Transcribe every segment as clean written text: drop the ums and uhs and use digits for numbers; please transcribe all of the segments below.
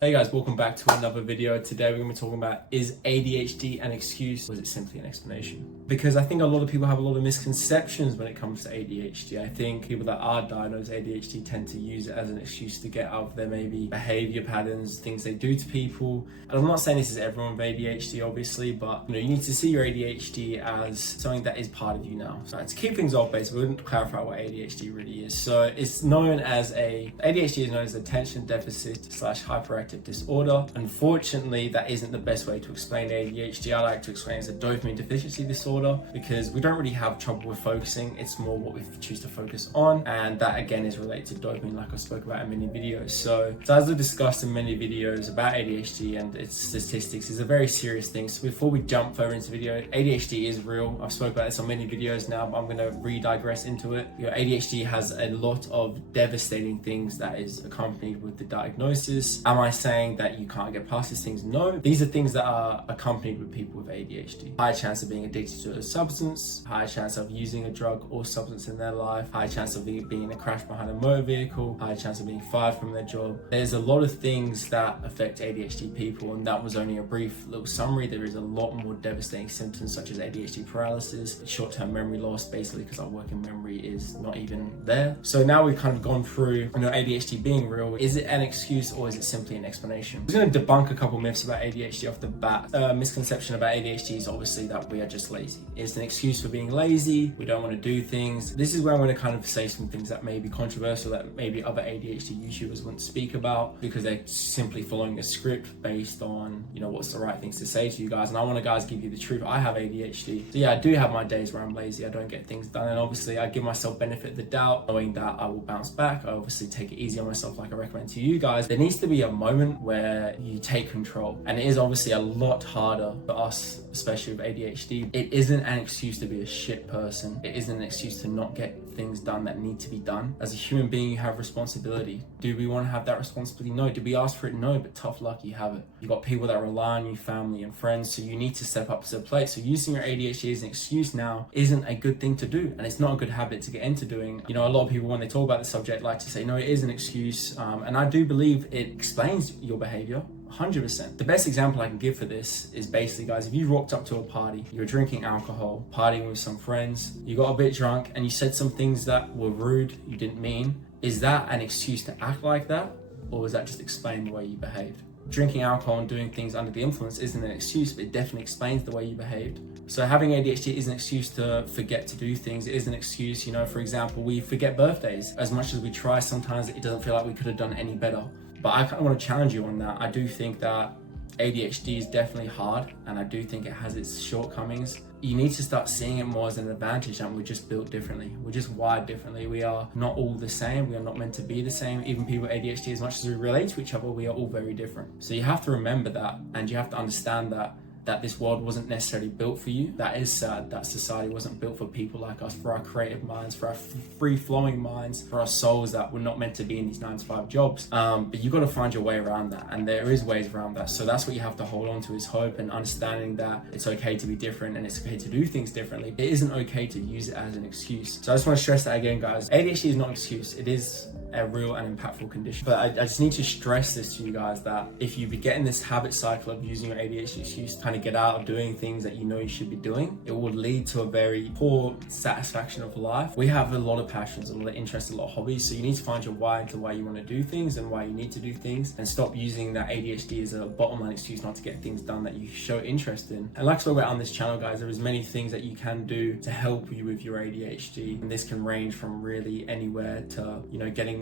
Hey guys, welcome back to another video. Today we're going to be talking about, is ADHD an excuse or is it simply an explanation? Because I think a lot of people have a lot of misconceptions when it comes to ADHD. I think people that are diagnosed ADHD tend to use it as an excuse to get out of their maybe behavior patterns, things they do to people. And I'm not saying this is everyone with ADHD obviously, but you need to see your ADHD as something that is part of you now. So to keep things off base, we're going to clarify what ADHD really is. So it's known as ADHD is known as attention deficit / hyperactive disorder. Unfortunately, that isn't the best way to explain ADHD. I like to explain it as a dopamine deficiency disorder because we don't really have trouble with focusing. It's more what we choose to focus on, and that again is related to dopamine, like I spoke about in many videos. So as I discussed in many videos about ADHD and its statistics, is a very serious thing. So before we jump further into the video, ADHD is real. I've spoken about this on many videos now, but I'm going to re-digress into it. ADHD has a lot of devastating things that is accompanied with the diagnosis. Am I saying that you can't get past these things? No, these are things that are accompanied with people with ADHD. High chance of being addicted to a substance, high chance of using a drug or substance in their life, high chance of being in a crash behind a motor vehicle, high chance of being fired from their job. There's a lot of things that affect ADHD people, and that was only a brief little summary. There is a lot more devastating symptoms such as ADHD paralysis, short-term memory loss, basically because our working memory is not even there. So now we've kind of gone through ADHD being real. Is it an excuse or is it simply an explanation? I'm going to debunk a couple myths about ADHD off the bat. Misconception about ADHD is obviously that we are just lazy. It's an excuse for being lazy. We don't want to do things. This is where I'm going to kind of say some things that may be controversial, that maybe other ADHD YouTubers wouldn't speak about because they're simply following a script based on, what's the right things to say to you guys. And I want to guys give you the truth. I have ADHD. So yeah, I do have my days where I'm lazy. I don't get things done. And obviously I give myself benefit of the doubt, knowing that I will bounce back. I obviously take it easy on myself like I recommend to you guys. There needs to be a moment where you take control. And it is obviously a lot harder for us, especially with ADHD. It isn't an excuse to be a shit person. It isn't an excuse to not get things done that need to be done. As a human being, you have responsibility. Do we want to have that responsibility? No. Did we ask for it? No, but tough luck, you have it. You've got people that rely on you, family and friends, so you need to step up to the plate. So using your ADHD as an excuse now isn't a good thing to do, and it's not a good habit to get into doing. A lot of people, when they talk about the subject, like to say, no, it is an excuse, and I do believe it explains your behavior 100%. The best example I can give for this is basically, guys, if you rocked up to a party, you were drinking alcohol, partying with some friends, you got a bit drunk and you said some things that were rude, you didn't mean, is that an excuse to act like that? Or is that just explain the way you behaved? Drinking alcohol and doing things under the influence isn't an excuse, but it definitely explains the way you behaved. So having ADHD is an excuse to forget to do things. It is an excuse, for example, we forget birthdays. As much as we try, sometimes it doesn't feel like we could have done any better. But I kind of want to challenge you on that. I do think that ADHD is definitely hard, and I do think it has its shortcomings. You need to start seeing it more as an advantage, and we're just built differently. We're just wired differently. We are not all the same. We are not meant to be the same. Even people with ADHD, as much as we relate to each other, we are all very different. So you have to remember that, and you have to understand that this world wasn't necessarily built for you. That is sad that society wasn't built for people like us, for our creative minds, for our free-flowing minds, for our souls that were not meant to be in these 9-to-5 jobs. But you've got to find your way around that, and there is ways around that. So that's what you have to hold on to, is hope and understanding that it's okay to be different and it's okay to do things differently. It isn't okay to use it as an excuse. So I just want to stress that again, guys. ADHD is not an excuse. It is a real and impactful condition. But I just need to stress this to you guys, that if you get in this habit cycle of using your ADHD excuse to kind of get out of doing things that you should be doing, it will lead to a very poor satisfaction of life. We have a lot of passions, a lot of interests, a lot of hobbies, so you need to find your why into why you want to do things and why you need to do things, and stop using that ADHD as a bottom line excuse not to get things done that you show interest in. And like I spoke about on this channel, guys, there is many things that you can do to help you with your ADHD, and this can range from really anywhere to getting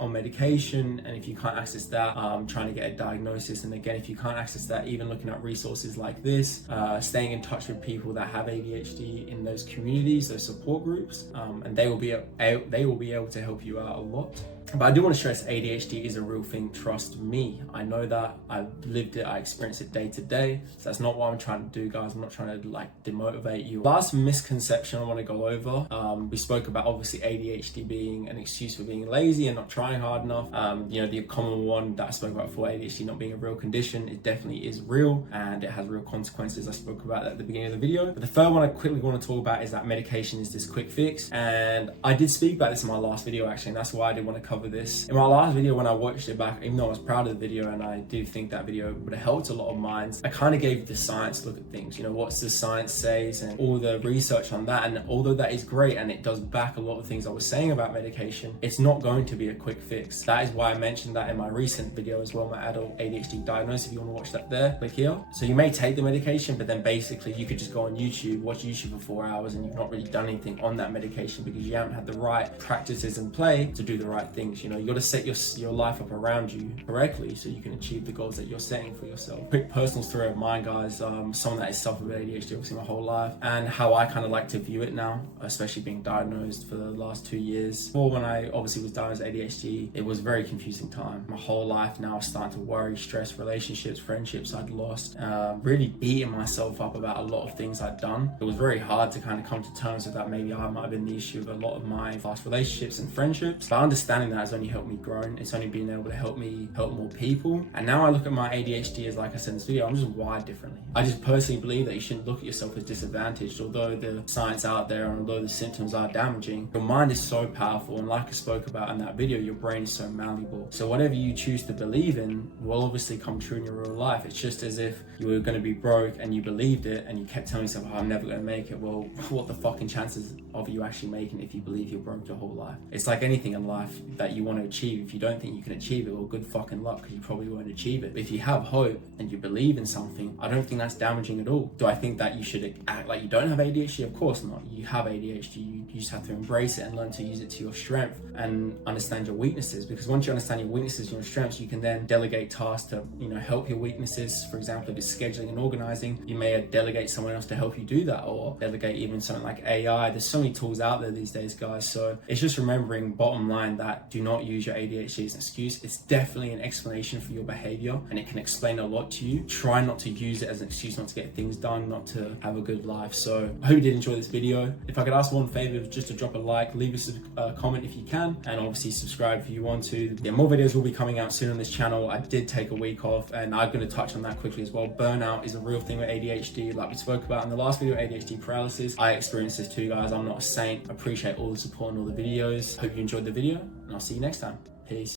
on medication, and if you can't access that, trying to get a diagnosis, and again, if you can't access that, even looking at resources like this, staying in touch with people that have ADHD in those communities, those support groups, and they will be able to help you out a lot. But I do want to stress ADHD is a real thing. Trust me. I know that. I've lived it. I experience it day to day. So that's not what I'm trying to do, guys. I'm not trying to demotivate you. Last misconception I want to go over. We spoke about obviously ADHD being an excuse for being lazy and not trying hard enough. The common one that I spoke about for ADHD not being a real condition, it definitely is real and it has real consequences. I spoke about that at the beginning of the video. But the third one I quickly want to talk about is that medication is this quick fix. And I did speak about this in my last video actually, and that's why I did want to cover cover this. In my last video, when I watched it back, even though I was proud of the video and I do think that video would have helped a lot of minds, I kind of gave the science look at things. You know, what's the science says and all the research on that. And although that is great and it does back a lot of things I was saying about medication, it's not going to be a quick fix. That is why I mentioned that in my recent video as well, my adult ADHD diagnosis. If you want to watch that there, click here. So you may take the medication, but then basically you could just go on YouTube, watch YouTube for 4 hours, and you've not really done anything on that medication because you haven't had the right practices in play to do the right things. You know, you got to set your life up around you correctly so you can achieve the goals that you're setting for yourself. Quick personal story of mine, guys. Someone that has suffered with ADHD obviously my whole life, and how I kind of like to view it now, especially being diagnosed for the last 2 years. Before, when I obviously was diagnosed with ADHD, it was a very confusing time. My whole life now I was starting to worry, stress, relationships, friendships I'd lost, really beating myself up about a lot of things I'd done. It was very hard to kind of come to terms with that. Maybe I might have been the issue of a lot of my past relationships and friendships, but understanding that has only helped me grow. It's only been able to help me help more people. And now I look at my ADHD as, like I said in this video, I'm just wired differently. I just personally believe that you shouldn't look at yourself as disadvantaged. Although the science out there and although the symptoms are damaging, your mind is so powerful, and like I spoke about in that video, your brain is so malleable. So whatever you choose to believe in will obviously come true in your real life. It's just as if you were going to be broke and you believed it and you kept telling yourself, oh, I'm never going to make it. Well, what the fucking chances of you actually making it if you believe you're broke your whole life? It's like anything in life that you want to achieve. If you don't think you can achieve it, well, good fucking luck, because you probably won't achieve it. But if you have hope and you believe in something, I don't think that's damaging at all. Do I think that you should act like you don't have ADHD? Of course not. You have ADHD. You just have to embrace it and learn to use it to your strength and understand your weaknesses, because once you understand your weaknesses and your strengths, you can then delegate tasks to, you know, help your weaknesses. For example, if it's scheduling and organizing, you may delegate someone else to help you do that, or delegate even something like AI. There's so many tools out there these days, guys. So it's just remembering, bottom line, that do not use your ADHD as an excuse. It's definitely an explanation for your behavior, and it can explain a lot to you. Try not to use it as an excuse not to get things done, not to have a good life. So I hope you did enjoy this video. If I could ask one favor, just to drop a like, leave us a comment if you can, and obviously subscribe if you want to. Yeah, more videos will be coming out soon on this channel. I did take a week off, and I'm going to touch on that quickly as well. Burnout is a real thing with ADHD, like we spoke about in the last video, ADHD paralysis. I experienced this too, guys. I'm not a saint. I appreciate all the support and all the videos. Hope you enjoyed the video, and I'll see you next time. Peace.